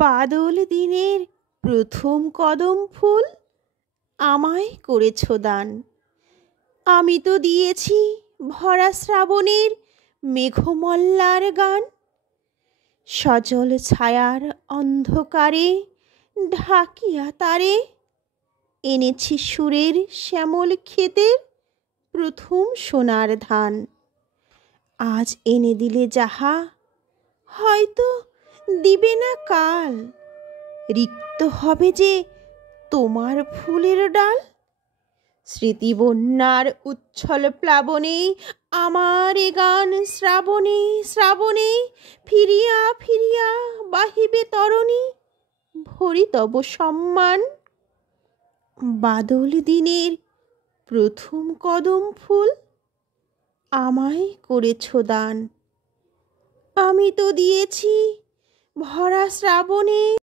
বাদল দিনের প্রথম কদম ফুল আমায় করেছ দান। আমি তো দিয়েছি ভরা শ্রাবণের মেঘমল্লার গান। সজল ছায়ার অন্ধকারে ঢাকিয়া তারে এনেছি সুরের শ্যামল ক্ষেতের প্রথম সোনার ধান। আজ এনে দিলে যাহা হয়তো দিবে না কাল, রিক্ত হবে যে তোমার ফুলের ডাল। স্মৃতিবন্যার উচ্ছল প্লাবনে আমার এ গান শ্রাবণে শ্রাবণে ফিরিয়া ফিরিয়া বাহিবে তরণী ভরি তব সম্মান। বাদল দিনের প্রথম কদম ফুল আমায় করেছ দান। আমি তো দিয়েছি ভরা শ্রাবণে